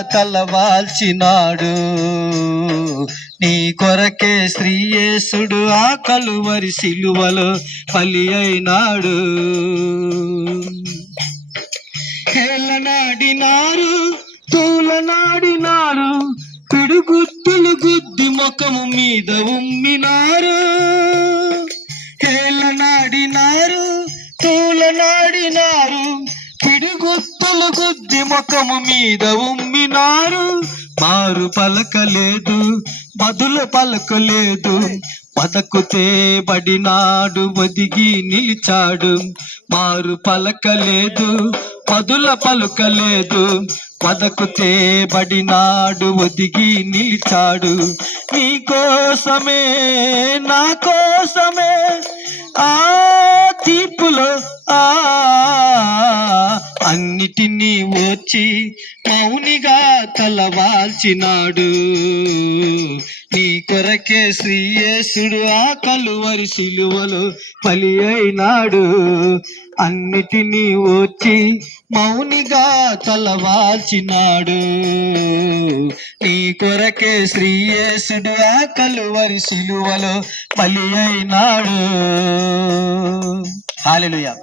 తలవాల్చినాడు. నీ కొరకే శ్రీయేసుడు ఆ కలువరి సిలువలో బలి అయినాడు. హేళనాడినారు, తూలనాడినారు, పిడుగుత్తులు గుద్ది ముఖము మీద ఉమ్మినారు. హేళనాడినారు, తూలనాడినారు, పిడుగుత్తులు గుద్ది ముఖము మీద ఉమ్మినారు. మారు పలకలేదు, బదులు పలకలేదు, బతుకుతే బడినాడు ఒదిగి నిలిచాడు. మారు పలకలేదు, బదుల పలుకలేదు, బతుకుతే బడినాడు ఒదిగి నిలిచాడు. నీ కోసమే నా కోసమే ఆ తీర్పులో అన్నిటినీ వచ్చి మౌనిగా తలవాల్చినాడు. నీ కొరకే శ్రీయేసుడు ఆ కలువరి సిలువలో బలి అయినాడు. అన్నిటినీ వచ్చి మౌనిగా తలవాల్చినాడు. నీ కొరకే శ్రీయేసుడు ఆ కలువరి సిలువలో బలి అయినాడు. హల్లెలూయా.